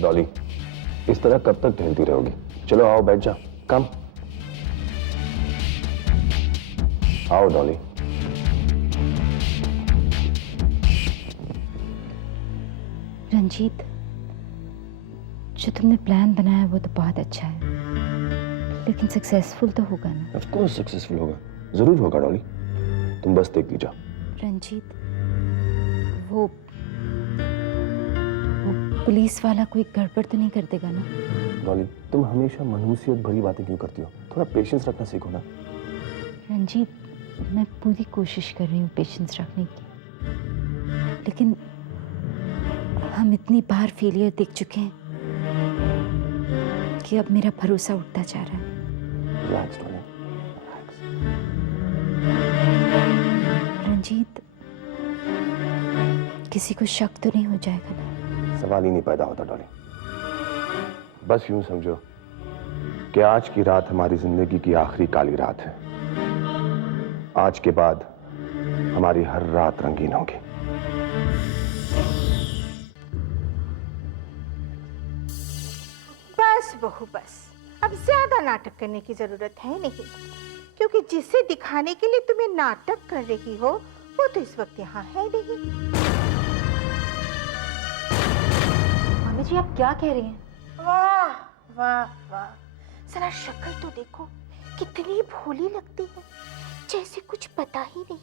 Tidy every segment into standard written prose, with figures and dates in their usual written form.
डॉली, इस तरह कब तक टहलती रहोगी? चलो आओ, बैठ जाओ। कम आओ डॉली। रंजीत, जो तुमने प्लान बनाया वो तो बहुत अच्छा है, लेकिन सक्सेसफुल तो होगा ना? ऑफ कोर्स सक्सेसफुल होगा, जरूर होगा डॉली, तुम बस देखती जाओ। रंजीत, वो पुलिस वाला कोई गड़बड़ तो नहीं कर देगा ना? डॉली, तुम हमेशा मनहूसियत भरी बातें क्यों करती हो? थोड़ा पेशेंस रखना सीखो ना। रंजीत, मैं पूरी कोशिश कर रही हूँ पेशेंस रखने की, लेकिन हम इतनी बार फेलियर देख चुके हैं कि अब मेरा भरोसा उठता जा रहा है। Relax Dolly, relax. रंजीत, किसी को शक तो नहीं हो जाएगा ना? सवाल ही नहीं पैदा होता डॉली। बस यूं समझो कि आज की रात हमारी जिंदगी की आखिरी काली रात है। आज के बाद हमारी हर रात रंगीन होगी। बस बहू बस, अब ज्यादा नाटक करने की जरूरत है नहीं, क्योंकि जिसे दिखाने के लिए तुम्हें नाटक कर रही हो वो तो इस वक्त यहाँ है नहीं। मम्मी जी, आप क्या कह रही हैं? वाह वाह वाह, जरा शक्ल तो देखो, कितनी भोली लगती है, जैसे कुछ पता ही नहीं।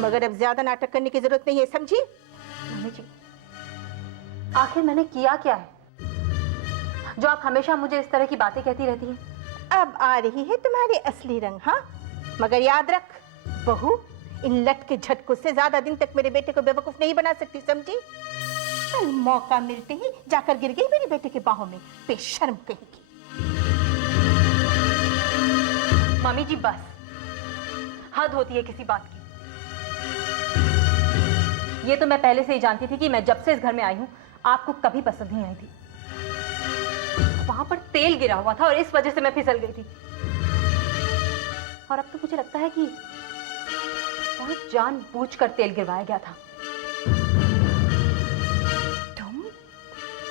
मगर अब ज्यादा नाटक करने की जरूरत नहीं है, समझी? मम्मी जी, आखिर मैंने किया क्या है जो आप हमेशा मुझे इस तरह की बातें कहती रहती हैं? अब आ रही है तुम्हारे असली रंग। हाँ, मगर याद रख बहू, इन लट के झटकों से ज्यादा दिन तक मेरे बेटे को बेवकूफ नहीं बना सकती, समझी? कल मौका मिलते ही जाकर गिर गई मेरे बेटे के बाहों में, बेशर्म कहेगी। मम्मी जी बस, हद होती है किसी बात की। ये तो मैं पहले से ही जानती थी कि मैं जब से इस घर में आई हूं आपको कभी पसंद नहीं आई थी। वहां पर तेल गिरा हुआ था और इस वजह से मैं फिसल गई थी, और अब तो मुझे लगता है कि वहां जानबूझकर तेल गिरवाया गया था।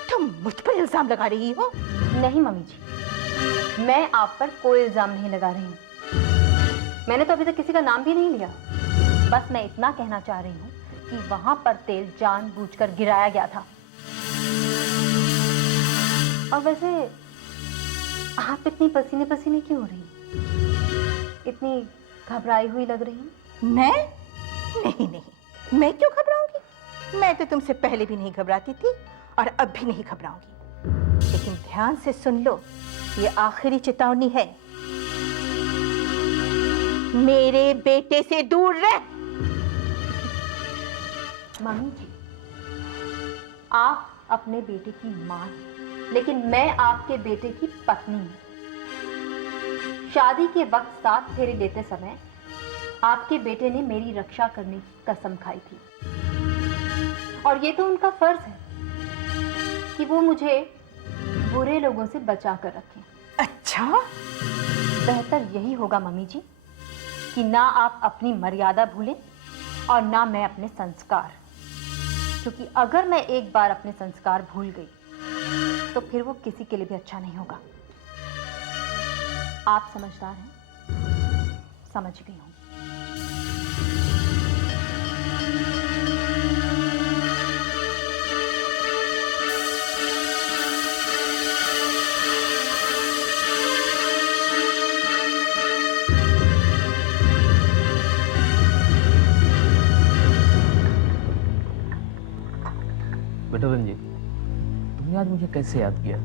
तुम मुझ पर इल्जाम लगा रही हो? नहीं मम्मी जी, मैं आप पर कोई इल्जाम नहीं लगा रही हूं। मैंने तो अभी तक किसी का नाम भी नहीं लिया। बस मैं इतना कहना चाह रही हूं कि वहां पर तेल जानबूझकर गिराया गया था। और वैसे आप इतनी पसीने पसीने क्यों हो रही हैं? इतनी घबराई हुई लग रही हैं। मैं? नहीं नहीं, मैं क्यों घबराऊंगी? मैं तो तुमसे पहले भी नहीं घबराती थी और अब भी नहीं घबराऊंगी। लेकिन ध्यान से सुन लो, ये आखिरी चेतावनी है, मेरे बेटे से दूर रह। मम्मी जी, आप अपने बेटे की मां हैं, लेकिन मैं आपके बेटे की पत्नी हूं। शादी के वक्त साथ फेरे लेते समय आपके बेटे ने मेरी रक्षा करने की कसम खाई थी, और ये तो उनका फर्ज है कि वो मुझे बुरे लोगों से बचा कर रखें। अच्छा, बेहतर यही होगा मम्मी जी कि ना आप अपनी मर्यादा भूलें और ना मैं अपने संस्कार, क्योंकि अगर मैं एक बार अपने संस्कार भूल गई तो फिर वो किसी के लिए भी अच्छा नहीं होगा। आप समझदार हैं, समझ गई हूं। बेटा रंजीत, तुमने आज मुझे कैसे याद किया?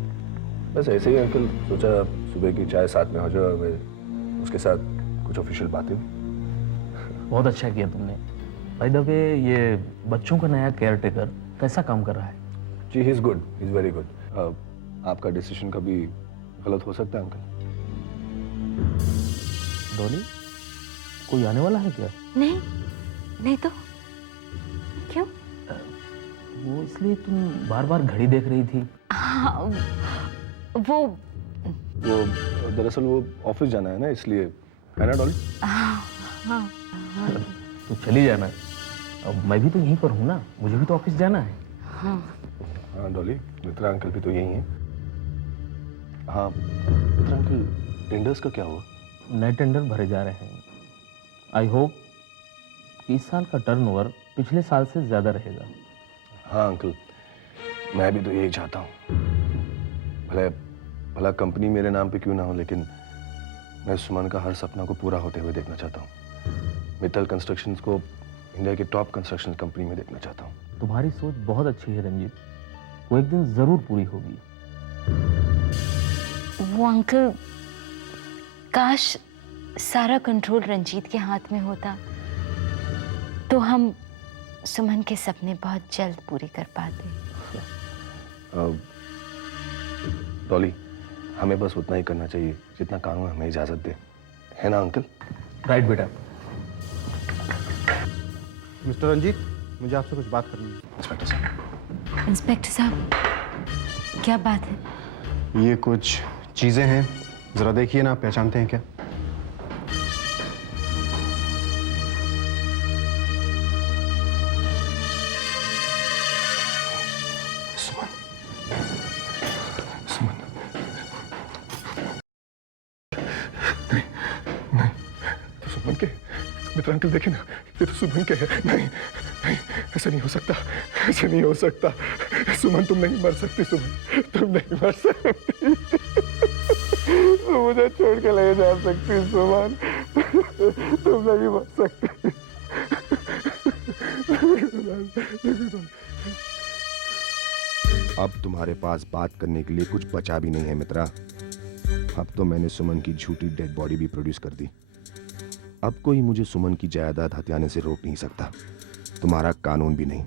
बस ऐसे ही अंकल, सोचा सुबह की चाय साथ में हो जाए और मैं उसके साथ कुछ ऑफिशियल बातें। बहुत अच्छा किया तुमने। बाय द वे, ये बच्चों का नया केयर टेकर कैसा काम कर रहा है? जी, he is good, he is very good. आपका डिसीजन कभी गलत हो सकता है अंकल। डॉली, कोई आने वाला है क्या? नहीं, नहीं तो क्यों? वो इसलिए तुम बार बार घड़ी देख रही थी? हाँ, वो दरअसल वो ऑफिस जाना है ना, इसलिए, है ना डॉली? हाँ, तो चली जाना। अब मैं भी तो यहीं पर हूँ ना, मुझे भी तो ऑफिस जाना है। हाँ, हाँ डॉली, मित्रा अंकल भी तो यही हैं। हाँ मित्रा अंकल, टेंडर्स का क्या हुआ? नए टेंडर भरे जा रहे हैं। आई होप इस साल का टर्नओवर पिछले साल से ज्यादा रहेगा। हाँ अंकल, मैं भी तो यही चाहता हूँ। भला कंपनी मेरे नाम पे क्यों ना हो, लेकिन मैं सुमन का हर सपना को पूरा होते हुए देखना चाहता हूँ। मित्तल कंस्ट्रक्शंस को इंडिया की टॉप कंस्ट्रक्शन कंपनी में देखना चाहता हूँ। तुम्हारी सोच बहुत अच्छी है रंजीत, वो एक दिन जरूर पूरी होगी। वो अंकल, काश सारा कंट्रोल रंजीत के हाथ में होता तो हम सुमन के सपने बहुत जल्द पूरे कर पाते। डॉली, हमें बस उतना ही करना चाहिए जितना कानून हमें इजाजत दे, है ना अंकल? राइट बेटा। मिस्टर रंजीत, मुझे आपसे कुछ बात करनी है। इंस्पेक्टर साहब। इंस्पेक्टर साहब, क्या बात है? ये कुछ चीजें हैं, जरा देखिए ना, आप पहचानते हैं क्या? सुमन, सुमन, नहीं, नहीं, तो सुमन के मित्र अंकल देखे ना, ये तो सुमन के है। नहीं, नहीं, ऐसा नहीं हो सकता, ऐसा नहीं हो सकता। सुमन तुम नहीं मर सकती, सुमन तुम नहीं मर सकती। तुम मुझे छोड़ के ले जा सकती सुमन, तुम नहीं मर सकती। अब तुम्हारे पास बात करने के लिए कुछ बचा भी नहीं है मित्रा। अब तो मैंने सुमन की झूठी डेड बॉडी भी प्रोड्यूस कर दी। अब कोई मुझे सुमन की जायदाद हथियाने से रोक नहीं सकता, तुम्हारा कानून भी नहीं।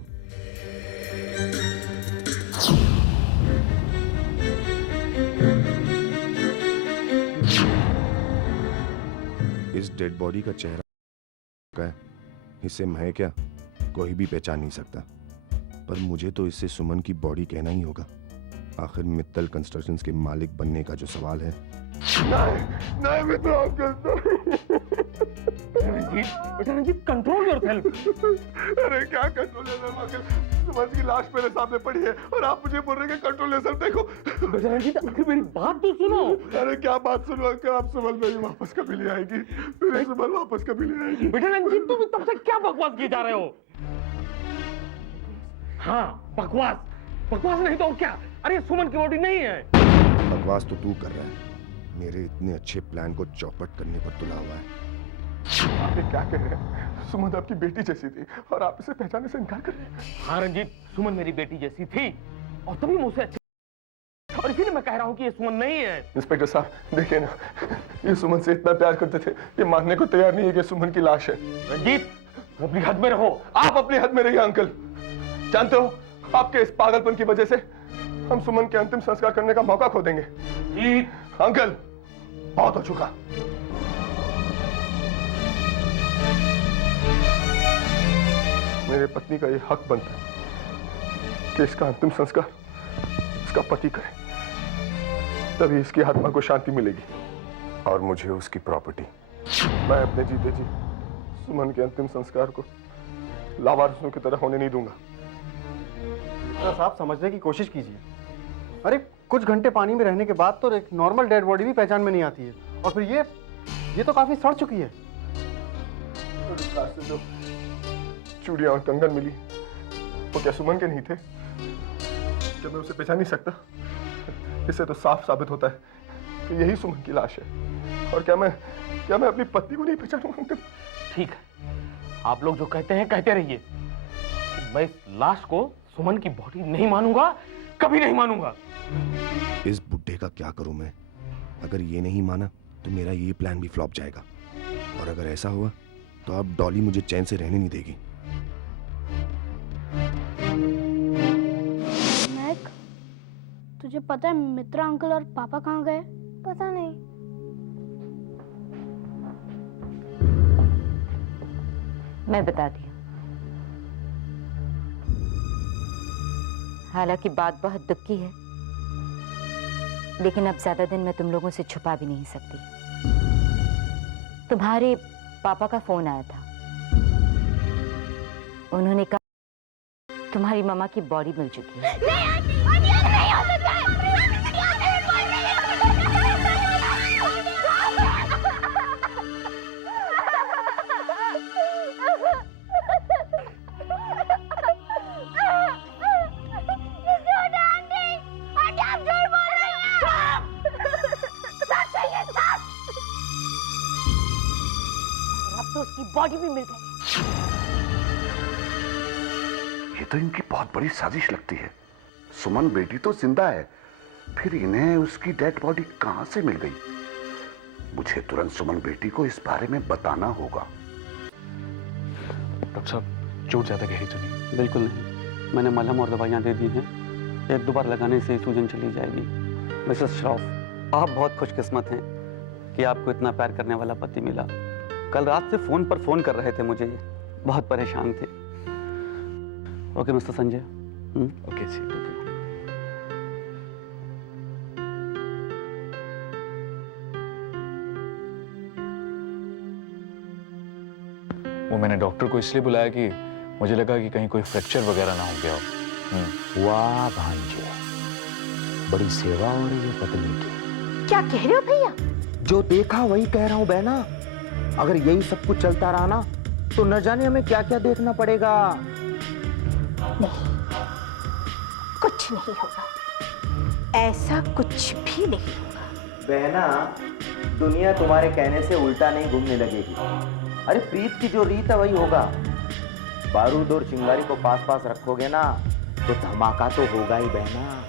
इस डेड बॉडी का चेहरा है, इससे मैं क्या कोई भी पहचान नहीं सकता, पर मुझे तो इससे सुमन की बॉडी कहना ही होगा। आखिर मित्तल कंस्ट्रक्शंस के मालिक बनने का जो सवाल है। नहीं, नहीं मित्र अंकल, रंजीत, कंट्रोल योरसेल्फ। अरे क्या कंट्रोल अंकल, सुमन की लाश मेरे सामने पड़ी है और आप मुझे बोल रहे हैं कि कंट्रोल योरसेल्फ। देखो रंजीत, आखिर मेरी बात तो सुनो। अरे क्या बात सुनो अंकल, आप सुमन मेरी वापस कभी ले आएगी, मेरी सुमन वापस कभी ले आएगी। बेटा रंजीत, तुम तब से क्या बकवास किए जा रहे हो? हाँ, बकवास, बकवास नहीं तो और क्या? अरे सुमन की बॉडी नहीं है। बकवास तो तू कर रहा है, मेरे इतने अच्छे प्लान को चौपट करने पर तुला हुआ है। आप ये क्या कह रहे हैं? सुमन आपकी बेटी जैसी थी और आप इसे पहचानने से इनकार कर रहे हैं। हाँ रंजीत, सुमन मेरी बेटी जैसी थी और तभी मुझसे अच्छी, और इसीलिए मैं कह रहा हूँ कि ये सुमन नहीं है। इंस्पेक्टर साहब देखिए ना, ये सुमन से इतना प्यार करते थे, ये मानने को तैयार नहीं है कि सुमन की लाश है। रंजीत, अपनी हद में रहो। आप अपनी हद में रहिए अंकल। जानते हो, आपके इस पागलपन की वजह से हम सुमन के अंतिम संस्कार करने का मौका खो देंगे। जीत अंकल, बहुत हो चुका। मेरे पत्नी का ये हक बनता है कि इसका अंतिम संस्कार इसका पति करे, तभी इसकी आत्मा को शांति मिलेगी और मुझे उसकी प्रॉपर्टी। मैं अपने जीते जी सुमन के अंतिम संस्कार को लावारिसों की तरह होने नहीं दूंगा। साहब समझने की कोशिश कीजिए। अरे कुछ घंटे पानी में रहने के बाद तो एक नॉर्मल डेड बॉडी भी पहचान में नहीं आती है, और फिर ये तो काफी सड़ चुकी है। जो चूड़ियां और कंगन मिली वो क्या सुमन के नहीं थे? क्या मैं उसे पहचान नहीं सकता? इससे तो साफ साबित होता है कि यही सुमन की लाश है। और क्या मैं अपनी पत्नी को नहीं पहचानूंगा अंकल? ठीक है, आप लोग जो कहते हैं कहते रहिए। मैं इस लाश को सुमन की बॉडी नहीं मानूंगा, कभी नहीं मानूंगा। इस बुड्ढे का क्या करूं मैं? अगर ये नहीं माना तो मेरा ये प्लान भी फ्लॉप जाएगा, और अगर ऐसा हुआ तो अब डॉली मुझे चैन से रहने नहीं देगी। मैक, तुझे पता है मित्रा अंकल और पापा कहाँ गए? पता नहीं। मैं बताती हूँ। हालांकि बात बहुत दुख की है, लेकिन अब ज्यादा दिन मैं तुम लोगों से छुपा भी नहीं सकती। तुम्हारे पापा का फोन आया था। उन्होंने कहा तुम्हारी मामा की बॉडी मिल चुकी है। अब तो उसकी बॉडी भी मिल गई। ये तो इनकी बहुत बड़ी साजिश लगती है। सुमन बेटी तो जिंदा है, फिर इन्हें उसकी डेड बॉडी कहां से मिल गई? मुझे तुरंत सुमन बेटी को इस बारे में बताना होगा। डॉक्टर साहब, चोट ज्यादा गहरी तो नहीं? बिल्कुल नहीं, मैंने मलहम और दवाइयाँ दे दी हैं। 1-2 बार लगाने से ही सूजन चली जाएगी। मिसेस श्रॉफ, आप बहुत खुशकिस्मत हैं कि आपको इतना प्यार करने वाला पति मिला। कल रात से फोन पर फोन कर रहे थे मुझे, बहुत परेशान थे। Okay mister Sanjay. ओके जी, वो मैंने डॉक्टर को इसलिए बुलाया कि मुझे लगा कि कहीं कोई फ्रैक्चर वगैरह ना हो गया हो। वाह भांजे, बड़ी सेवा हो रही है पत्नी की। क्या कह रहे हो भैया? जो देखा वही कह रहा हूं बहना। अगर यही सब कुछ चलता रहा ना तो न जाने हमें क्या क्या देखना पड़ेगा। नहीं, कुछ नहीं होगा, ऐसा कुछ भी नहीं होगा। बहना, दुनिया तुम्हारे कहने से उल्टा नहीं घूमने लगेगी। अरे प्रीत की जो रीत है वही होगा। बारूद और चिंगारी को पास पास रखोगे ना तो धमाका तो होगा ही बहना।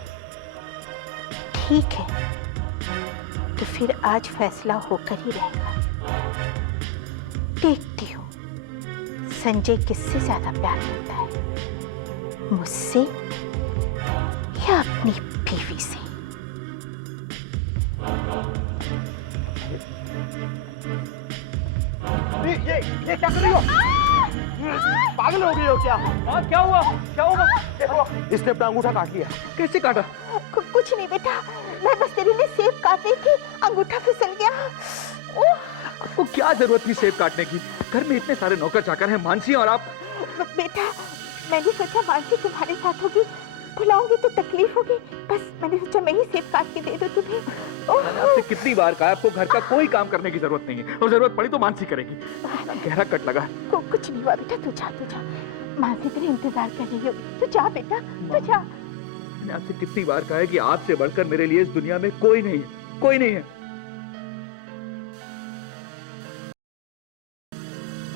ठीक है, तो फिर आज फैसला होकर ही रहेगा। देखती हूँ संजय किससे ज्यादा प्यार करता है, मुझसे या अपनी बीवी से। ये क्या कर रही हो? पागल हो गई हो क्या? क्या हुआ? क्या हुआ? देखो, इसने अपना अंगूठा काट लिया। कैसे काटा? कुछ नहीं बेटा, मैं बस तेरे लिए सेब काट रही थी, अंगूठा फिसल गया। वो क्या जरूरत थी सेब काटने की? घर में इतने सारे नौकर चाकर हैं, मानसी और आप। बेटा, मैंने सोचा मानसी तुम्हारे साथ होगी, बुलाऊंगी तो तकलीफ होगी, बस मैंने सोचा मैं ही सेब काट के दे दूं तुम्हें। मैंने आपसे कितनी बार कहा आपको घर का कोई काम करने की जरूरत नहीं है, और जरूरत पड़ी तो मानसी करेगी। गहरा कट लगा। कुछ नहीं हुआ बेटा, तू जा। मानसी तेरे इंतजार कर रही होगी, तू जा बेटा, तू जा। मैंने आपसे कितनी बार कहा है कि आपसे बढ़कर मेरे लिए इस दुनिया में कोई नहीं है, कोई नहीं है।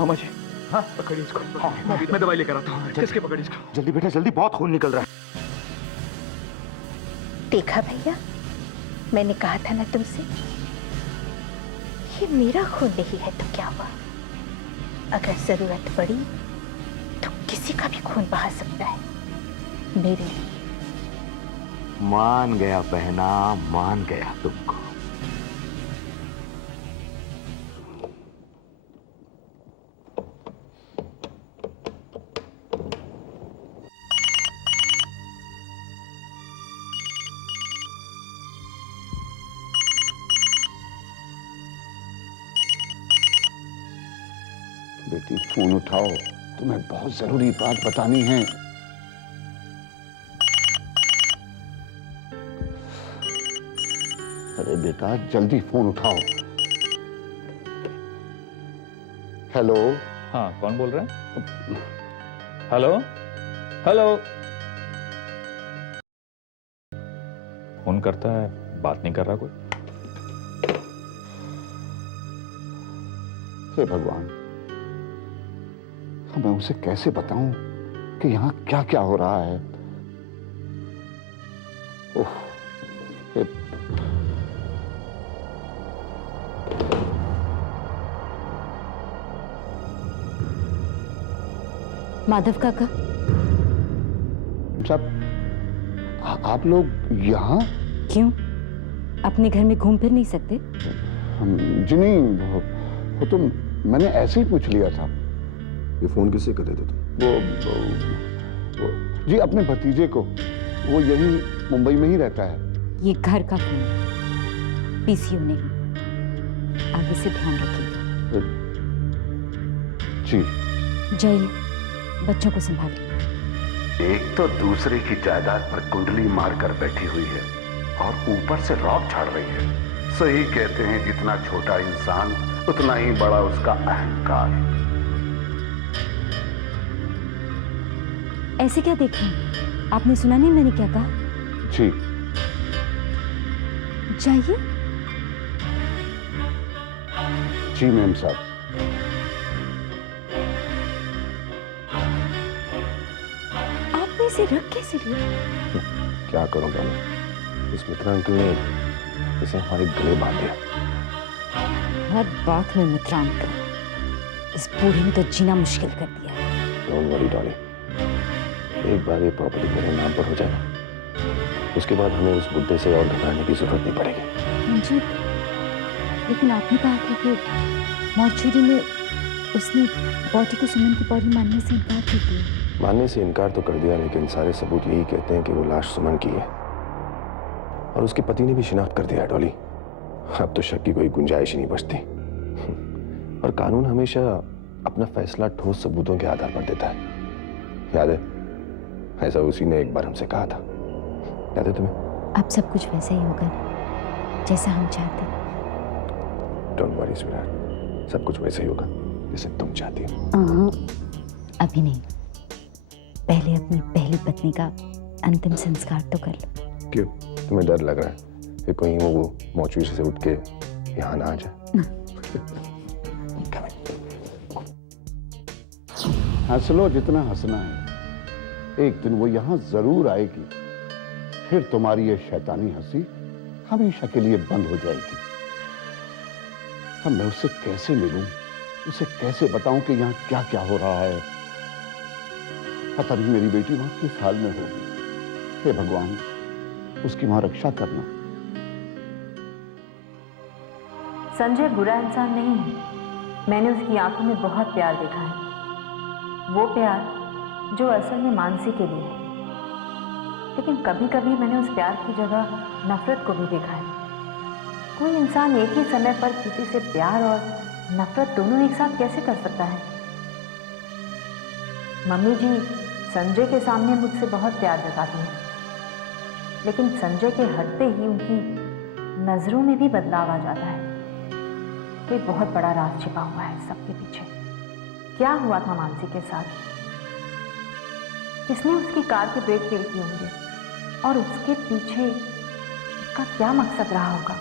अम्मा जी, हाँ पकड़िए इसको। हाँ, मैं दवाई लेकर आता हूँ। किसके पकड़िए इसको? जल्दी बेटा जल्दी, बहुत खून निकल रहा है। देखा भैया, मैंने कहा था ना तुमसे, ये मेरा खून नहीं है तो क्या हुआ? अगर जरूरत पड़ी तो किसी का भी खून बहा सकता है, मेरे लिए। मान गया बहना, मान गया तुमको। बेटी फोन उठाओ, तुम्हें बहुत जरूरी बात बतानी है। अरे बेटा जल्दी फोन उठाओ। हेलो। हाँ, कौन बोल रहे हैं? Hello hello. फोन करता है, बात नहीं कर रहा कोई। हे भगवान, मैं उसे कैसे बताऊं कि यहाँ क्या क्या हो रहा है? ओह, माधव काका, साहब, आप लोग यहाँ? क्यों, अपने घर में घूम फिर नहीं सकते? जी नहीं, वो तो मैंने ऐसे ही पूछ लिया था। ये फोन किससे कर रहे थे तुम? वो जी अपने भतीजे को, वो यही मुंबई में ही रहता है। ये घर का फोन है, पीसीओ नहीं। आगे से ध्यान रखिएगा। जी। जाइए, बच्चों को संभालिए। एक तो दूसरे की जायदाद पर कुंडली मारकर बैठी हुई है और ऊपर से रौब झाड़ रही है। सही कहते हैं, जितना छोटा इंसान उतना ही बड़ा उसका अहंकार। ऐसे क्या देख रहे हैं? आपने सुना नहीं मैंने क्या कहा? जी जाइए। जी मैम साहब। आपने इसे रख कैसे लिया? क्या करूं डॉली, इस मित्रा अंकल ने इसे हमारे गले बांध दिया। हर बात में मित्रा अंकल, इस बूढ़ी ने तो जीना मुश्किल कर दिया है। डोंट वरी डॉली, एक बार ये प्रॉपर्टी मेरे नाम पर हो जाए, उसके बाद हमें उस बुड्ढे से और घबराने की जरूरत नहीं पड़ेगी। मंजीत, लेकिन आपने कहा था कि मॉर्चरी में उसने बॉडी को सुमन की बॉडी मानने से इनकार कर दिया। मानने से इनकार तो कर दिया, लेकिन सारे सबूत यही कहते हैं कि वो लाश सुमन की है और उसके पति ने भी शिनाख्त कर दिया है। डॉली, अब तो शक की कोई गुंजाइश ही नहीं बचती और कानून हमेशा अपना फैसला ठोस सबूतों के आधार पर देता है। याद है, ऐसा उसी ने एक बार हमसे कहा था, याद है तुम्हें? अब सब कुछ वैसा ही होगा ना, जैसा हम चाहते हैं। डोंट वरी स्वीटहार्ट, सब कुछ वैसे ही होगा जैसे तुम चाहती हो। अभी नहीं, पहले अपनी पहली पत्नी का अंतिम संस्कार तो कर लो। क्यों, तुम्हें डर लग रहा है कि कहीं वो मौचुरी से उठ के यहाँ ना आ जाए? हंस लो जितना हंसना है, एक दिन वो यहां जरूर आएगी, फिर तुम्हारी ये शैतानी हंसी हमेशा के लिए बंद हो जाएगी। अब मैं उससे कैसे मिलूं, उसे कैसे बताऊं कि यहाँ क्या क्या हो रहा है? पता नहीं मेरी बेटी वहां किस हाल में होगी। हे भगवान, उसकी वहां रक्षा करना। संजय बुरा इंसान नहीं है। मैंने उसकी आंखों में बहुत प्यार देखा है, वो प्यार जो असल में मानसी के लिए है। लेकिन कभी कभी मैंने उस प्यार की जगह नफरत को भी देखा है। कोई इंसान एक ही समय पर किसी से प्यार और नफरत दोनों एक साथ कैसे कर सकता है? मम्मी जी संजय के सामने मुझसे बहुत प्यार जताती हैं, लेकिन संजय के हटते ही उनकी नजरों में भी बदलाव आ जाता है। कोई बहुत बड़ा राज छिपा हुआ है सबके पीछे। क्या हुआ था मानसी के साथ? किसने उसकी कार के ब्रेक फेल किए होंगे और उसके पीछे उसका क्या मकसद रहा होगा?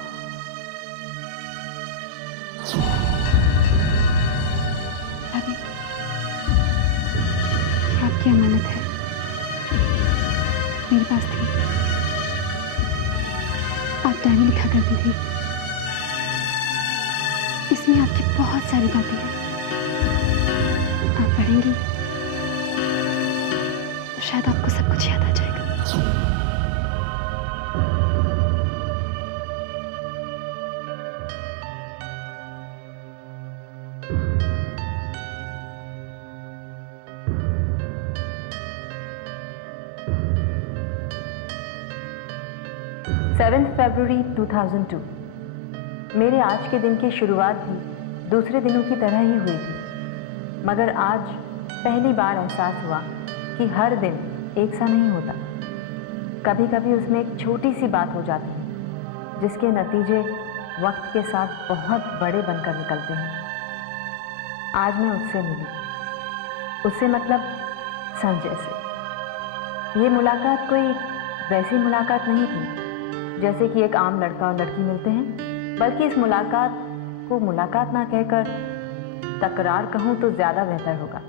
भाभी, आपकी अमानत है, मेरे पास थी। आप डायरी लिखा करती थी, इसमें आपकी बहुत सारी बातें हैं। आप पढ़ेंगी तो शायद आपको सब कुछ याद आ जाएगा। February 2002। मेरे आज के दिन की शुरुआत भी दूसरे दिनों की तरह ही हुई थी, मगर आज पहली बार एहसास हुआ कि हर दिन एक सा नहीं होता। कभी कभी उसमें एक छोटी सी बात हो जाती है जिसके नतीजे वक्त के साथ बहुत बड़े बनकर निकलते हैं। आज मैं उससे मिली, उससे मतलब संजय से। ये मुलाकात कोई वैसी मुलाकात नहीं थी जैसे कि एक आम लड़का और लड़की मिलते हैं, बल्कि इस मुलाकात को मुलाकात ना कहकर तकरार कहूं तो ज्यादा बेहतर होगा।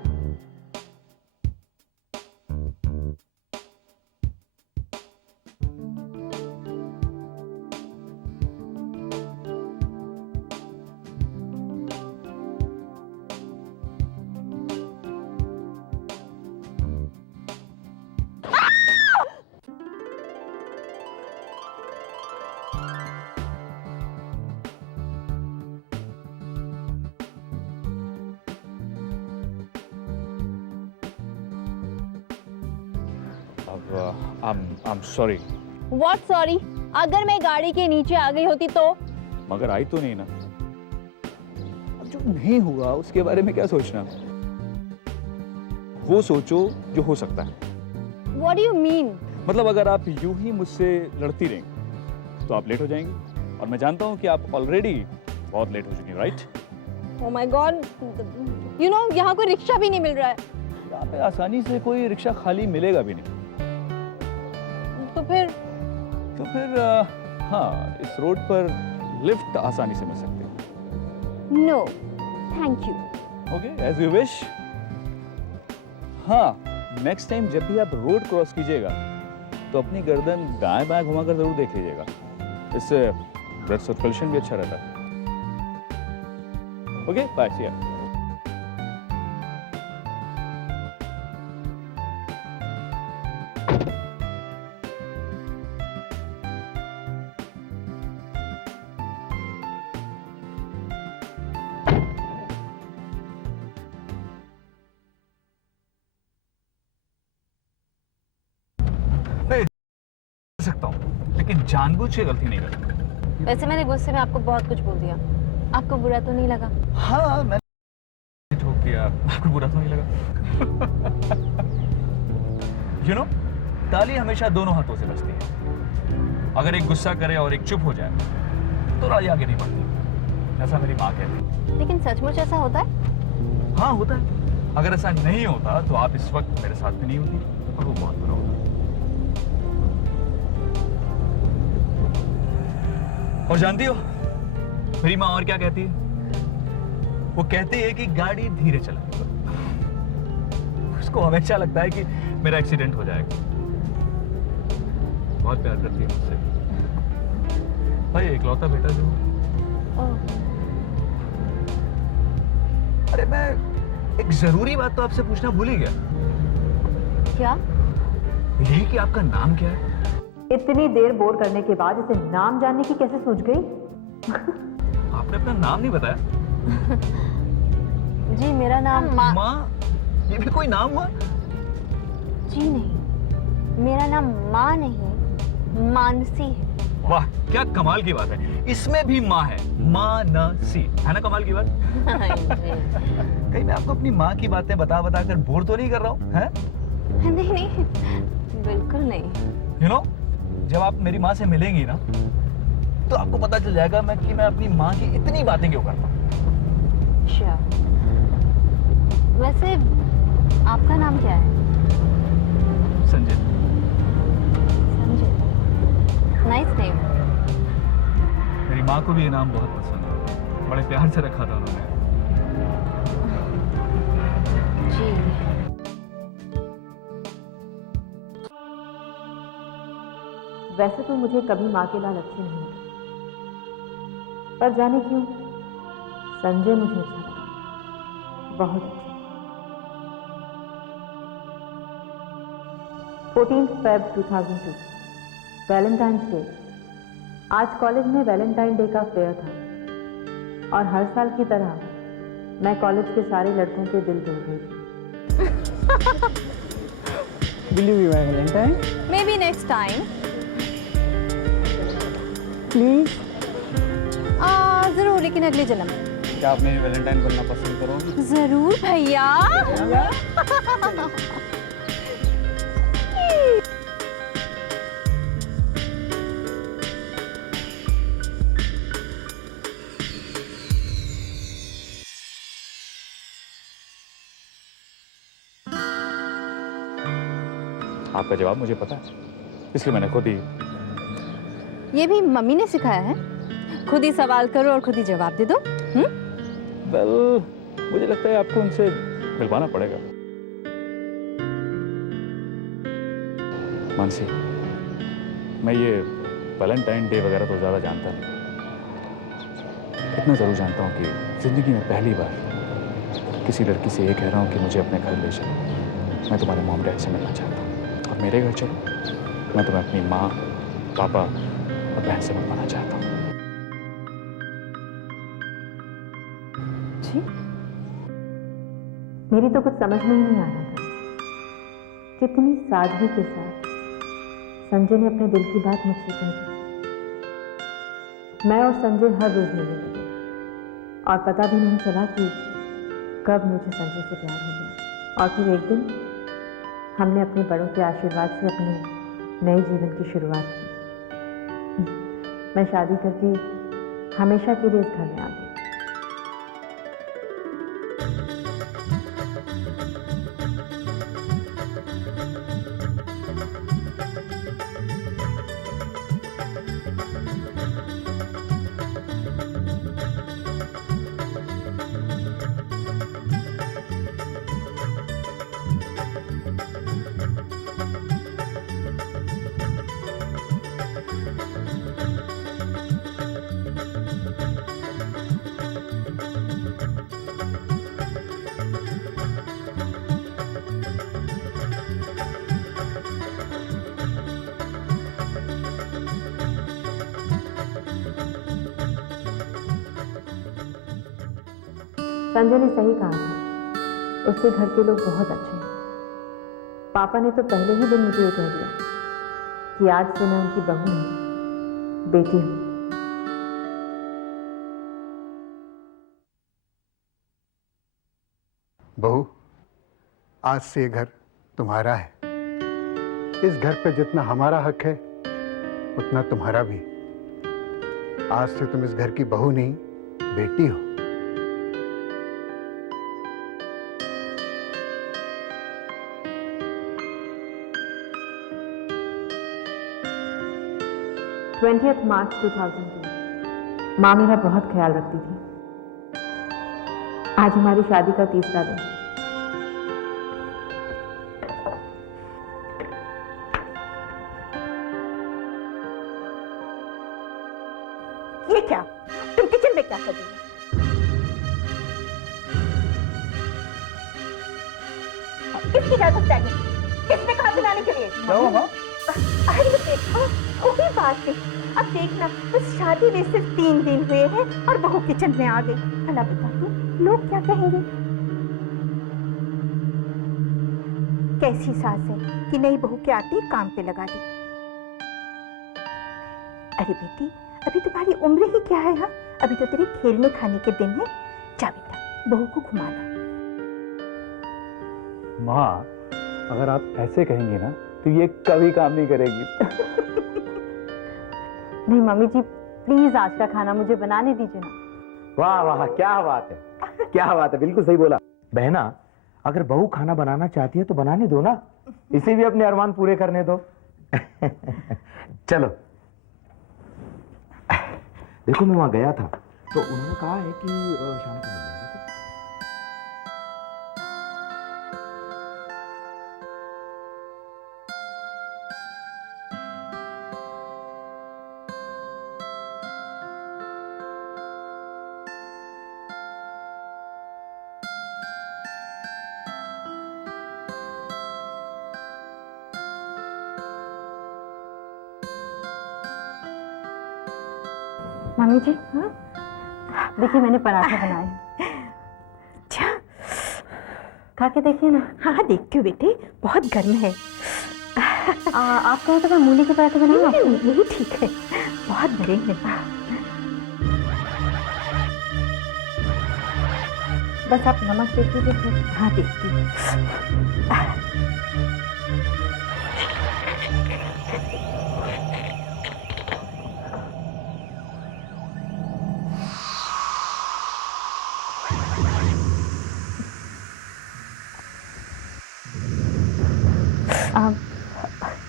I'm sorry. What sorry? अगर मैं गाड़ी के नीचे आ गई होती तो? मगर आई तो नहीं ना। अब जो नहीं हुआ उसके बारे में क्या सोचना? वो सोचो जो हो सकता है। What do you mean? मतलब अगर आप यूं ही मुझसे लड़ती रहेंगी तो आप लेट हो जाएंगी, और मैं जानता हूं कि आप ऑलरेडी बहुत लेट हो चुकी हैं, right? Oh my God! You know, यहाँ कोई रिक्शा भी नहीं मिल रहा है। यहाँ पे आसानी से कोई रिक्शा खाली मिलेगा भी नहीं। तो फिर हाँ, इस रोड पर लिफ्ट आसानी से मिल सकती है। No, thank you. Okay, as you wish. हाँ, नेक्स्ट टाइम जब भी आप रोड क्रॉस कीजिएगा तो अपनी गर्दन दाएं बाएं घुमाकर जरूर देख लीजिएगा, इससे ब्लड सर्कुलेशन भी अच्छा रहता है। Okay, bye, see you. सकता हूँ, लेकिन जानबूझ के गलती नहीं करता। वैसे मैंने गुस्से में आपको बहुत कुछ बोल दिया, आपको बुरा तो नहीं लगा? हाँ, मैंने ठोक दिया, आपको बुरा तो नहीं लगा? You know, ताली हमेशा दोनों हाथों से बजती है। अगर एक गुस्सा करे और एक चुप हो जाए तो ताली आगे नहीं बढ़ती, ऐसा मेरी माँ कहती है। लेकिन सचमुच ऐसा होता है? हाँ, होता है। अगर ऐसा नहीं होता तो आप इस वक्त मेरे साथ भी नहीं होती, और वो बहुत बुरा होता। और जानती हो मेरी माँ और क्या कहती है? वो कहती है कि गाड़ी धीरे चलाए, उसको हमेशा लगता है कि मेरा एक्सीडेंट हो जाएगा। बहुत प्यार करती है मुझसे। भाई इकलौता बेटा जो। अरे मैं एक जरूरी बात तो आपसे पूछना भूल ही गया। क्या? यही कि आपका नाम क्या है? इतनी देर बोर करने के बाद इसे नाम जानने की कैसे सोच गई? आपने अपना नाम नहीं बताया। जी मेरा नाम माँ, ये भी कोई नाम हुआ? जी नहीं, मेरा नाम माँ नहीं, मानसी है। वाह, क्या कमाल की बात है, इसमें भी माँ है, मानसी, है ना कमाल की बात? कहीं मैं आपको अपनी माँ की बातें बता बता कर बोर तो नहीं कर रहा हूँ, हैं? नहीं नहीं, बिल्कुल नहीं। You know, जब आप मेरी माँ से मिलेंगी ना तो आपको पता चल जाएगा कि मैं अपनी माँ की इतनी बातें क्यों करता हूँ। अच्छा, वैसे आपका नाम क्या है? संजय। Sanjay, nice name. मेरी माँ को भी ये नाम बहुत पसंद है, बड़े प्यार से रखा था उन्होंने। जी। वैसे तो मुझे कभी माँ के लाल अच्छे नहीं लगे, पर जाने क्यों संजय मुझे अच्छा लगा, बहुत अच्छा। 14 Feb 2002, वैलेंटाइंस डे। आज कॉलेज में वैलेंटाइन डे का फेयर था और हर साल की तरह मैं कॉलेज के सारे लड़कों के दिल तोड़ गई थी। Will you be my Valentine? Maybe next time. Please. जरूर, लेकिन अगले जन्म। क्या आप मेरी वैलेंटाइन बनना पसंद करोगे? जरूर भैया। आपका जवाब मुझे पता है, इसलिए मैंने खुद ही। ये भी मम्मी ने सिखाया है, खुद ही सवाल करो और खुद ही जवाब दे दो। वेल, मुझे लगता है आपको उनसे मिलवाना पड़ेगा। मानसी, मैं ये वैलेंटाइन डे वगैरह तो ज़्यादा जानता नहीं, इतना ज़रूर जानता हूँ कि ज़िंदगी में पहली बार किसी लड़की से ये कह रहा हूँ कि मुझे अपने घर ले चलो, मैं तुम्हारे मॉम डैड से मिलना चाहता हूँ, और मेरे घर चलो, मैं तुम्हें अपनी माँ, पापा और बहन से मिलवाना चाहता हूँ। जी, मेरी तो कुछ समझ में ही नहीं आ रहा था, कितनी सादगी के साथ संजय ने अपने दिल की बात मुझसे कह दी। मैं और संजय हर रोज मिलने लगे और पता भी नहीं चला कि कब मुझे संजय से प्यार हो गया। और फिर एक दिन हमने अपने बड़ों के आशीर्वाद से अपने नए जीवन की शुरुआत की। मैं शादी करके हमेशा के लिए इस घर में आ गई। संजय ने सही कहा था, उसके घर के लोग बहुत अच्छे हैं। पापा ने तो पहले ही दिन मुझे ये कह दिया कि आज से मैं उनकी बहू नहीं, बेटी हूं। बहू, आज से ये घर तुम्हारा है। इस घर पे जितना हमारा हक है उतना तुम्हारा भी। आज से तुम इस घर की बहू नहीं, बेटी हो। मार्च 2002 माँ मेरा बहुत ख्याल रखती थी। आज हमारी शादी का 3रा दिन। ये क्या? तुम किचन में क्या कर रही हो? किसकी इजाजत चाहिए? किसने कहा बनाने के लिए? अरे देखो, कोई बात नहीं। अब देखना, बस शादी में सिर्फ 3 दिन हुए हैं और बहू किचन में आ गई। भला बता तू, लोग क्या कहेंगे? कैसी सास है कि नई बहू के आते ही काम पे लगा दी। अरे बेटी, अभी तुम्हारी उम्र ही क्या है? हाँ, अभी तो तेरे खेलने खाने के दिन है। जा बेटा, बहू को घुमा ला। माँ, अगर आप ऐसे कहेंगी ना तो ये कभी काम नहीं करेगी। नहीं मम्मी जी, प्लीज आज का खाना मुझे बनाने दीजिए ना। वाह वाह, क्या बात है, क्या बात है, बिल्कुल सही बोला। बहना, अगर बहू खाना बनाना चाहती है तो बनाने दो ना, इसे भी अपने अरमान पूरे करने दो। चलो। देखो, मैं वहां गया था तो उन्होंने कहा है कि शाम को मिलेंगे। मम्मी जी, हाँ देखिए मैंने पराठा बनाए। अच्छा, खा के देखिए ना। हाँ देखती हूँ बेटे, बहुत गर्म है। आप कहें तो मैं मूली के पराठे बनाऊँ? यही ठीक है, बहुत बड़े हैं। बस आप नमक देख लीजिए। हाँ देखती हूँ।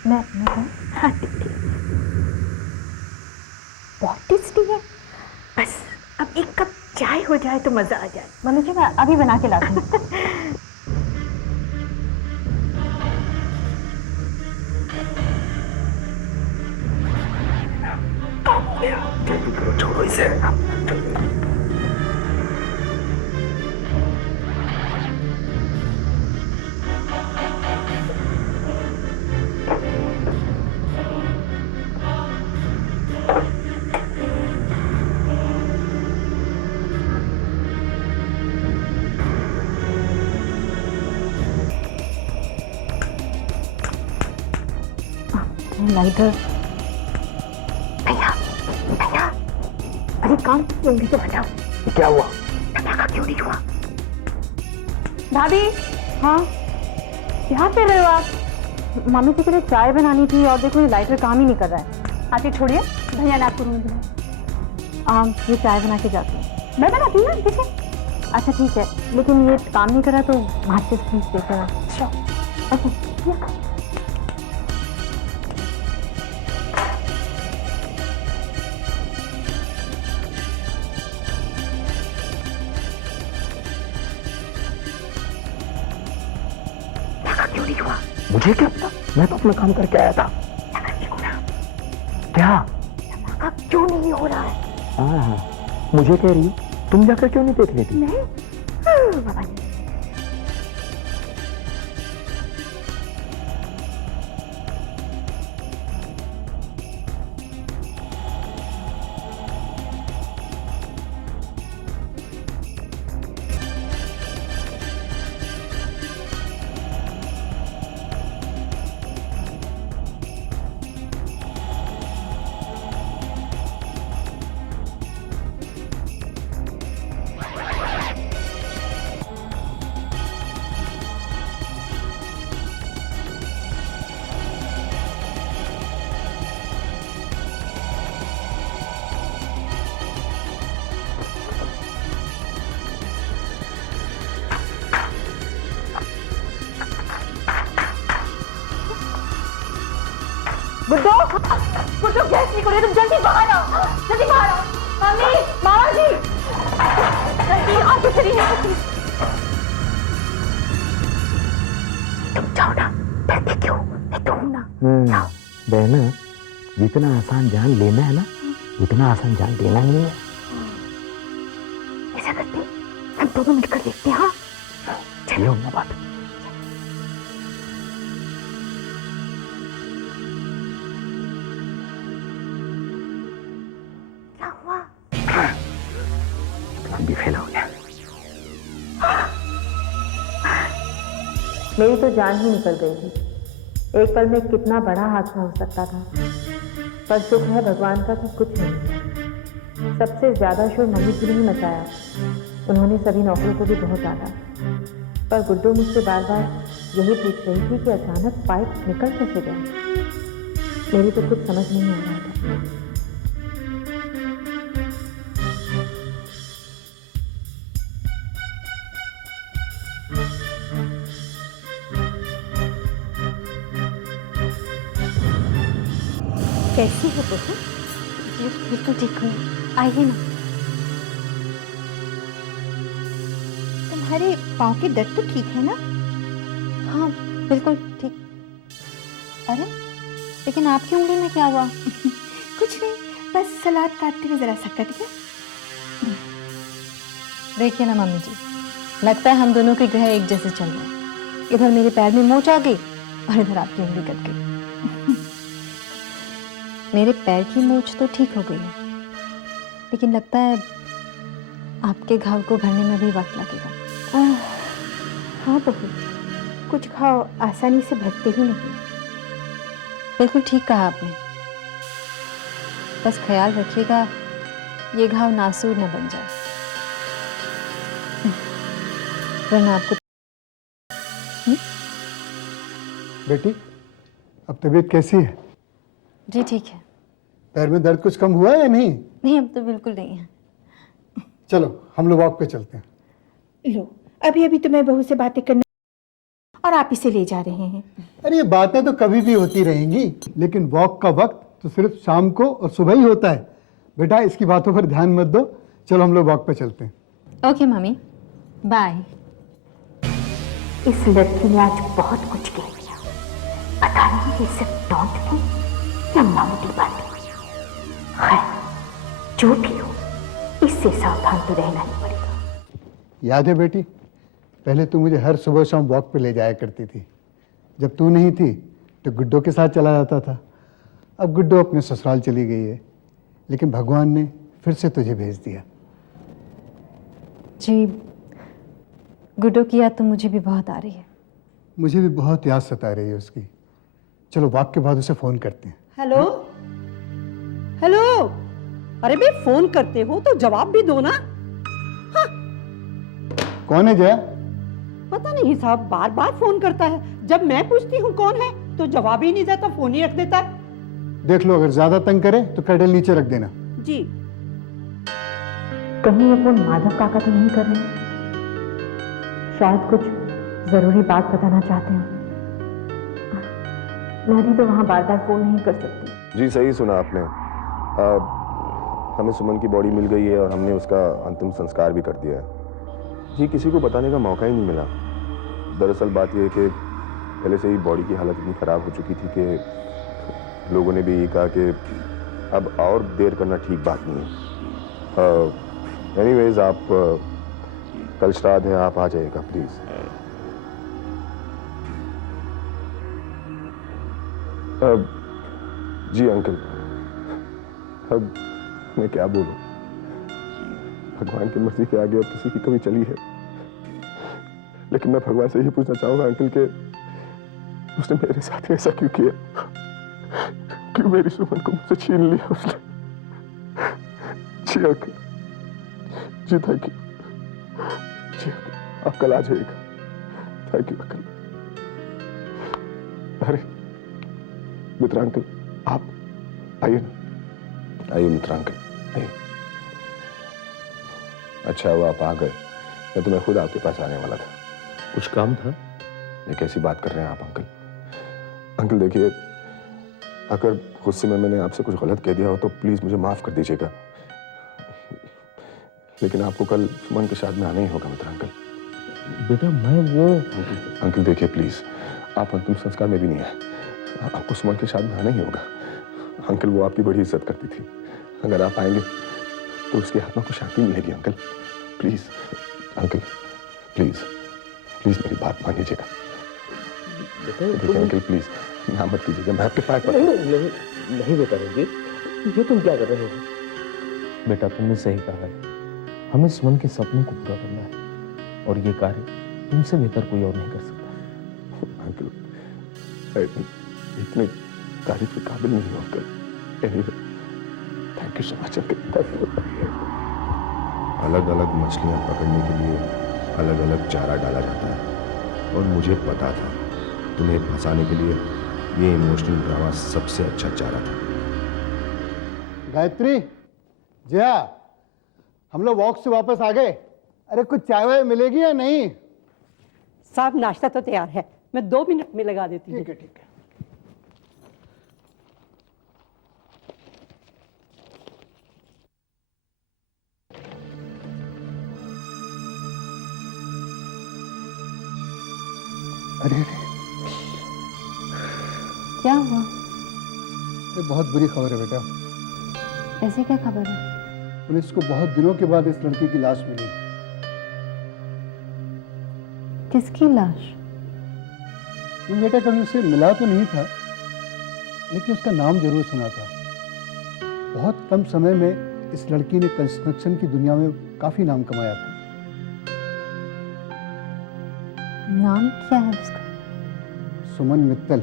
मैं हाँ बहुत टेस्टी है। बस अब एक कप चाय हो जाए तो मजा आ जाए। मम्मी जी, मैं अभी बना के लाती हूँ। छोड़ो इसे। लाइटर। भैया, भैया, अरे काम होंगे तो बताओ। क्या हुआ? पटाखा क्यों नहीं हुआ? भाभी, हाँ क्या कर रहे हो आप? मम्मी जी के लिए चाय बनानी थी और देखो ये लाइटर काम ही नहीं कर रहा है। आती छोड़िए, भैया ने आपको रूम दिया। ये चाय बना के जाती हूँ। मैं बनाती हूँ ना, ठीक है? अच्छा ठीक है, लेकिन ये काम नहीं कर रहा तो माचिस प्लीज देकर। ओके। क्यों नहीं हुआ? मुझे क्या पता, मैं तो अपना काम करके आया था। क्या क्यों नहीं हो रहा है? हाँ, मुझे कह रही हो, तुम जाकर क्यों नहीं देख लेती? नहीं बाबा जी। गुड्डो, गुड्डो गैस नहीं करे, तुम जल्दी बाहर आओ, जल्दी बाहर आओ। मम्मी, मामा जी, जल्दी आगे चलिए। तुम जाओ ना, डरते क्यों? मैं तो हूं ना। जाओ। बहना, जितना आसान जान लेना है ना, उतना आसान जान देना नहीं है। ऐसा करते हम दोनों मिलकर देखते हैं। हाँ चलो ना बात। भी फेल हो गया। मेरी तो जान ही निकल गई थी। एक पल में कितना बड़ा हादसा हो सकता था, पर शुक्र है भगवान का कि कुछ नहीं। सबसे ज्यादा शोर मम्मी जी ने ही मचाया। उन्होंने सभी नौकरों को भी बहुत डांटा, पर गुड्डू मुझसे बार बार यही पूछ रही थी कि अचानक पाइप निकल कैसे गया। मेरी तो कुछ समझ नहीं आ रहा था। कैसी हो बहू? जी बिल्कुल ठीक हूँ, आइए ना। तुम्हारे पाँव के दर्द तो ठीक है ना? हाँ बिल्कुल ठीक। अरे लेकिन आपकी उंगली में क्या हुआ? कुछ नहीं, बस सलाद काटते हुए जरा सा कट गया। देखिए ना मम्मी जी, लगता है हम दोनों के ग्रह एक जैसे चल रहे हैं। इधर मेरे पैर में मोच आ गई और इधर आपकी उंगली कट गई। मेरे पैर की मोच तो ठीक हो गई है, लेकिन लगता है आपके घाव को भरने में भी वक्त लगेगा। हाँ बहू, कुछ घाव आसानी से भरते ही नहीं। बिल्कुल ठीक कहा आपने। बस ख्याल रखिएगा ये घाव नासूर न बन जाए, वरना आपको। बेटी, अब तबीयत कैसी है? जी ठीक है। पैर में दर्द कुछ कम हुआ है या नहीं? नहीं, अब तो बिल्कुल नहीं है। चलो हम लोग वॉक पे चलते हैं। लो, अभी अभी तो मैं बहू से बातें करने और आप इसे ले जा रहे हैं। अरे ये बातें तो कभी भी होती रहेंगी, लेकिन वॉक का वक्त तो सिर्फ शाम को और सुबह ही होता है। बेटा इसकी बातों पर ध्यान मत दो, चलो हम लोग वॉक पे चलते हैं। Okay mummy, bye. इस लड़की ने आज बहुत कुछ कह दिया। पता नहीं ये सिर्फ टॉन्ट थी या मामूली बात। खैर, जो भी हो, इससे सावधान तो रहना ही पड़ेगा। याद है बेटी, पहले तू मुझे हर सुबह शाम वॉक पे ले जाया करती थी। जब तू नहीं थी तो गुड्डो के साथ चला जाता था। अब गुड्डो अपने ससुराल चली गई है, लेकिन भगवान ने फिर से तुझे भेज दिया। जी, गुड्डो की याद तो मुझे भी बहुत आ रही है। मुझे भी बहुत याद सता रही है उसकी। चलो वॉक के बाद उसे फोन करते हैं। हेलो हेलो, अरे भाई फोन करते हो तो जवाब भी दो ना। कौन है जया? पता नहीं साहब, बार बार फोन करता है, जब मैं पूछती हूँ कौन है तो जवाब ही नहीं देता, फोन ही रख देता है। देख लो, अगर ज्यादा तंग करे तो कैडल नीचे रख देना। जी। कहीं ये फोन माधव काका तो नहीं कर रहे? शायद कुछ जरूरी बात बताना चाहते हो। मैं भी तो वहां बार बार फोन नहीं कर सकती। जी सही सुना आपने। हमें सुमन की बॉडी मिल गई है और हमने उसका अंतिम संस्कार भी कर दिया है। जी किसी को बताने का मौका ही नहीं मिला। दरअसल बात यह है कि पहले से ही बॉडी की हालत इतनी ख़राब हो चुकी थी कि लोगों ने भी ये कहा कि अब और देर करना ठीक बात नहीं है। एनीवेज आप कल श्राद्ध है, आप आ जाइएगा प्लीज़। जी अंकल, अब मैं क्या बोलूं, भगवान की मर्जी के आगे अब किसी की कमी चली है। लेकिन मैं भगवान से यही पूछना चाहूंगा अंकल के उसने मेरे साथ ऐसा क्यों किया? क्यों मेरी सुमन को मुझसे छीन लिया उसने? जी अंकल, जी थैंक यू। जी अंकल, आप कल आ जाइएगा। Thank you uncle. अरे मित्रा अंकल, आप आइए ना। आइए मित्रा अंकल, आइए। अच्छा हुआ आप आ गए, मैं तो मैं खुद आपके पास आने वाला था। कुछ काम था? ये कैसी बात कर रहे हैं आप अंकल? अंकल देखिए, अगर गुस्से में मैंने आपसे कुछ गलत कह दिया हो तो प्लीज मुझे माफ कर दीजिएगा। लेकिन आपको कल सुमन के साथ में आना ही होगा मित्रा अंकल। बेटा मैं वो अंकल देखिए प्लीज, आप अंतिम संस्कार में भी नहीं आए, आपको सुमन के साथ में आना ही होगा। अंकल वो आपकी बड़ी इज्जत करती थी, अगर आप आएंगे तो उसकी आत्मा को शांति मिलेगी। Uncle please, uncle please please मेरी बात मान लीजिएगा। देखिए अंकल प्लीज ना मत कीजिएगा, मैं आपके पास नहीं बेटा रंजीत, ये तुम क्या कर रहे हो? बेटा तुमने सही कहा है, हमें सुमन के सपने को पूरा करना है और ये कार्य तुमसे बेहतर कोई और नहीं कर सकता। अंकल इतने तारीफ के काबिल नहीं हो uncle. Anyway thank you so much uncle. अलग अलग मछलियां पकड़ने के लिए अलग अलग चारा डाला जाता है और मुझे पता था तुम्हें फंसाने के लिए ये इमोशनल ड्रामा सबसे अच्छा चारा था। गायत्री, जया, हम लोग वॉक से वापस आ गए। अरे कुछ चाय वाय मिलेगी या नहीं? साहब नाश्ता तो तैयार है, मैं 2 मिनट में लगा देती हूँ। ठीक है ठीक है। अरे क्या हुआ? ये बहुत बुरी खबर है बेटा। ऐसे क्या खबर है? पुलिस को बहुत दिनों के बाद इस लड़की की लाश मिली। किसकी लाश? मैं बेटा कभी उसे मिला तो नहीं था, लेकिन उसका नाम जरूर सुना था। बहुत कम समय में इस लड़की ने कंस्ट्रक्शन की दुनिया में काफी नाम कमाया था। नाम क्या है उसका? सुमन मित्तल।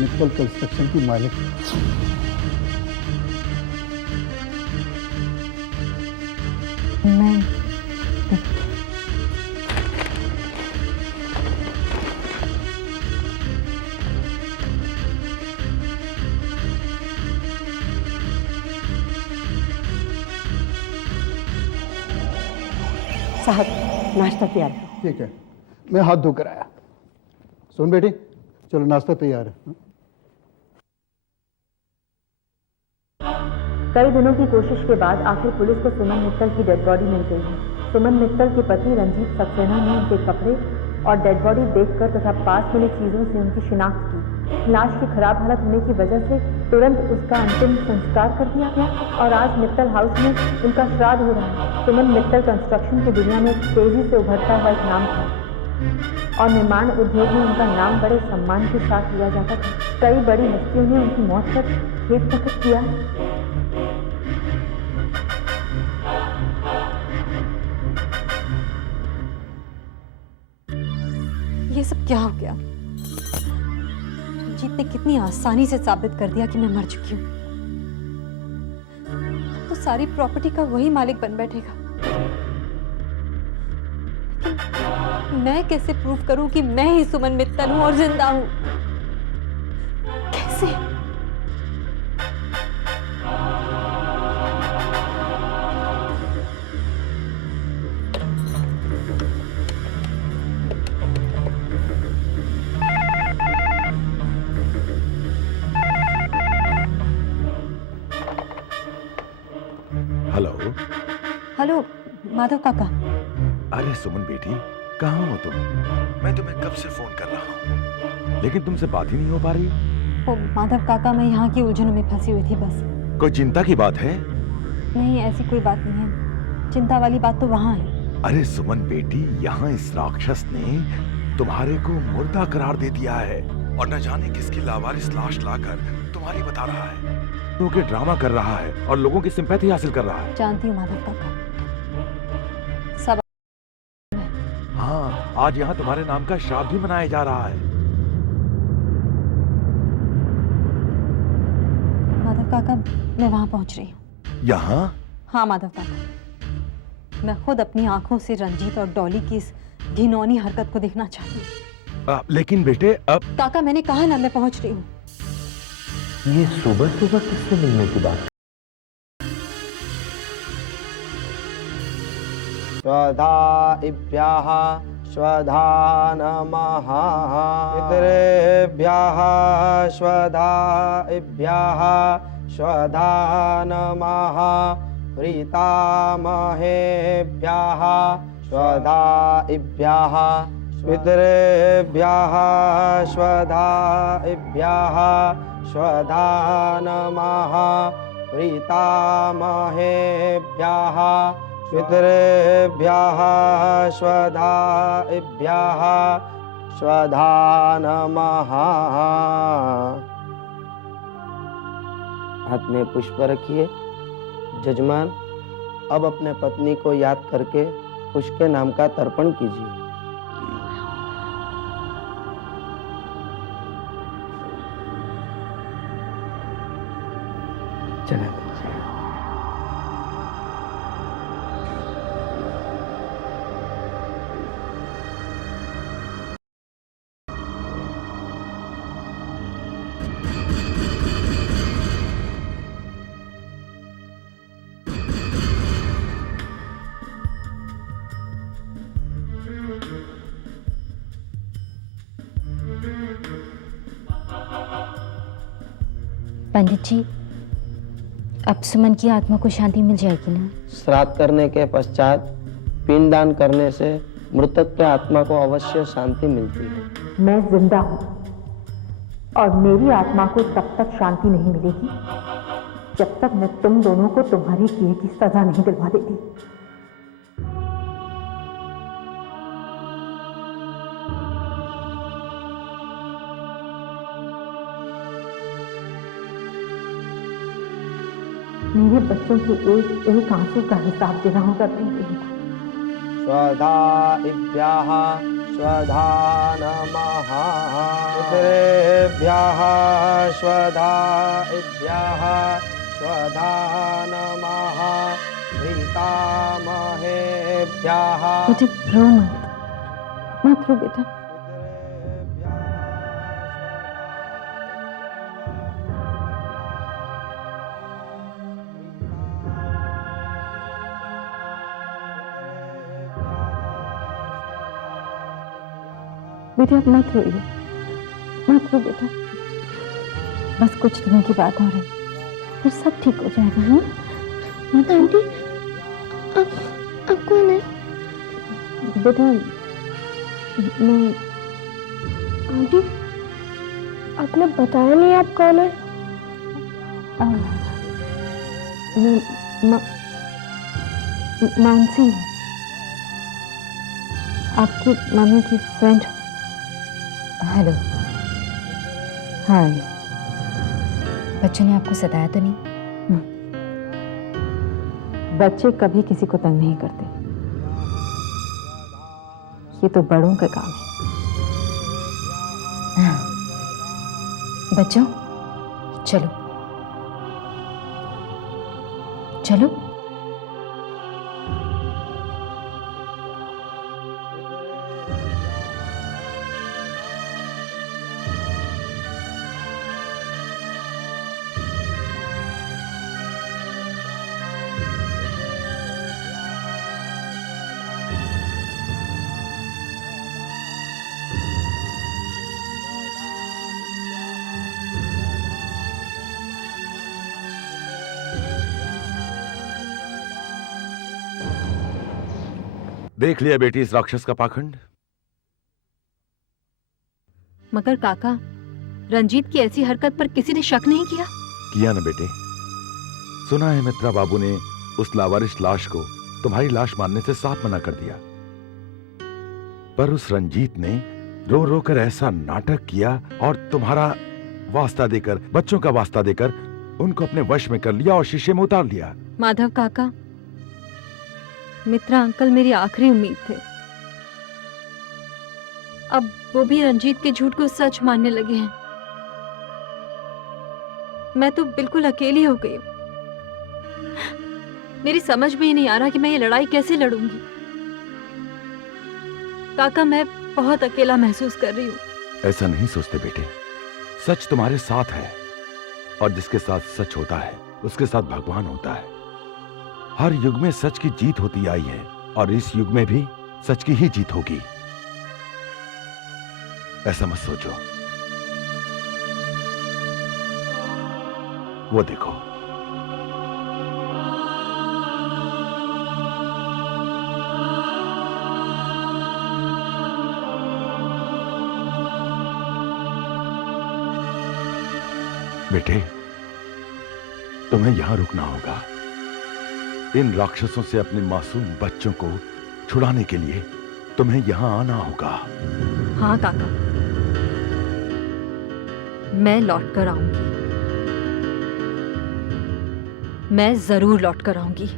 मित्तल कंस्ट्रक्शन की मालिक। मैं साहब नाश्ता तैयार है। ठीक है, मैं हाथ धोकर आया। सुन बेटी, चलो नाश्ता तैयार है। कई दिनों की कोशिश के बाद आखिर पुलिस को सुमन मित्तल की डेड बॉडी मिल गई है। सुमन मित्तल के पति रंजीत सक्सेना ने उनके कपड़े और डेड बॉडी देखकर तथा पास मिली चीजों से उनकी शिनाख्त की। लाश की खराब हालत होने की वजह से तुरंत उसका अंतिम संस्कार कर दिया गया और आज मित्तल हाउस में उनका श्राद्ध हो रहा है। सुमन मित्तल कंस्ट्रक्शन की दुनिया में तेजी से उभरता हुआ एक नाम था और निर्माण उद्योग में उनका नाम बड़े सम्मान के साथ लिया जाता था। कई बड़ी हस्तियों ने उनकी मौत पर खेद प्रकट किया। ये सब क्या हो गया? रंजीत ने कितनी आसानी से साबित कर दिया कि मैं मर चुकी हूँ। अब तो सारी प्रॉपर्टी का वही मालिक बन बैठेगा। मैं कैसे प्रूव करूं कि मैं ही सुमन मित्तल हूं और जिंदा हूं? कैसे? हेलो। हेलो माधव काका। अरे सुमन बेटी, कहाँ हो तुम? मैं तुम्हें कब से फोन कर रहा हूँ, लेकिन तुमसे बात ही नहीं हो पा रही। ओ माधव काका, मैं यहाँ की उलझनों में फंसी हुई थी बस। कोई चिंता की बात है? नहीं, ऐसी कोई बात नहीं है। चिंता वाली बात तो वहाँ है। अरे सुमन बेटी, यहाँ इस राक्षस ने तुम्हारे को मुर्दा करार दे दिया है और न जाने किसकी लावारिस लाश लाकर तुम्हारी बता रहा है, क्योंकि ड्रामा कर रहा है और लोगों की सिंपैथी हासिल कर रहा है। जानती हूँ माधव काका, सब। हाँ, आज यहाँ तुम्हारे नाम का श्राद्ध भी मनाया जा रहा है। माधव काका, मैं वहाँ पहुँच रही हूँ। यहाँ? हाँ माधव काका, मैं खुद अपनी आंखों से रंजीत और डॉली की इस घिनौनी हरकत को देखना चाहती हूँ। लेकिन बेटे अब। काका, मैंने कहा ना, मैं पहुँच रही हूँ। ये सुबह सुबह किससे मिलने की बात? स्वधाइभ्यः स्वधा नमः। पितृभ्यः स्वधाइभ्यः स्वधा नमः। प्रीतामहेभ्यः स्वधाइभ्यः। पितृभ्यः स्वधाइभ्यः स्वधा नमः। प्रीतामहेभ्यः पितृभ्यः स्वधाइभ्यः स्वधा नमः। हाथ में पुष्प रखिए। जजमान, अब अपने पत्नी को याद करके उसके नाम का तर्पण कीजिए। चलें। पंडित जी, अब सुमन की आत्मा को शांति मिल जाएगी ना? श्राद्ध करने के पश्चात पिंडदान करने से मृतक के आत्मा को अवश्य शांति मिलती है। मैं जिंदा हूँ और मेरी आत्मा को तब तक शांति नहीं मिलेगी जब तक मैं तुम दोनों को तुम्हारे किए की सजा नहीं दिलवा देती। मेरे बच्चों के एक एक आंसू का हिसाब देना होगा तुमको। स्वधाइभ्यः स्वधा नमः। पितृभ्यः स्वधाइभ्यः स्वधा नमः। प्रीतामहेभ्यः। मुझे रो मत रो बेटा। बेटा अब मत रोइए, मत रो बेटा। बस कुछ दिनों की बात और है, फिर सब ठीक हो जाएगा। हाँ मत आंटी, अब कौन है? बेटा मैं। आंटी, आपने बताया नहीं आप कौन है? मैं मानसी, आपकी मम्मी की फ्रेंड। हेलो। हाय। बच्चों ने आपको सताया तो नहीं? बच्चे कभी किसी को तंग नहीं करते, ये तो बड़ों का काम है। हाँ। बच्चों चलो चलो। देख लिया बेटी इस राक्षस का पाखंड। मगर काका, रंजीत की ऐसी हरकत पर किसी ने शक नहीं किया? किया ना बेटे। सुना है मित्रा बाबू ने उस लावारिस लाश को तुम्हारी लाश मानने से साफ मना कर दिया, पर उस रंजीत ने रो रो कर ऐसा नाटक किया और तुम्हारा वास्ता देकर, बच्चों का वास्ता देकर उनको अपने वश में कर लिया और शीशे में उतार लिया। माधव काका, मित्रा अंकल मेरी आखिरी उम्मीद थे। अब वो भी रंजीत के झूठ को सच मानने लगे हैं। मैं तो बिल्कुल अकेली हो गई हूं। मेरी समझ में ही नहीं आ रहा कि मैं ये लड़ाई कैसे लड़ूंगी। काका, मैं बहुत अकेला महसूस कर रही हूँ। ऐसा नहीं सोचते बेटे, सच तुम्हारे साथ है और जिसके साथ सच होता है उसके साथ भगवान होता है। हर युग में सच की जीत होती आई है और इस युग में भी सच की ही जीत होगी। ऐसा मत सोचो। वो देखो, बेटे तुम्हें यहां रुकना होगा। इन राक्षसों से अपने मासूम बच्चों को छुड़ाने के लिए तुम्हें यहां आना होगा। हाँ काका, मैं लौट कर आऊंगी। मैं जरूर लौट कर आऊंगी।